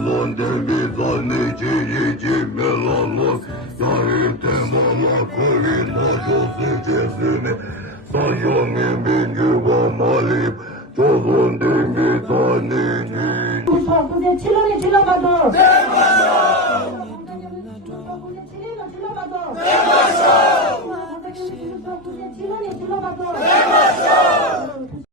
London bizanici melanok Yarım temama kurin majosu cesimi Sajomi bin yuva malip Çozun dengi tanini 군대 7년이 질러봐도 군대 7년이 질러봐도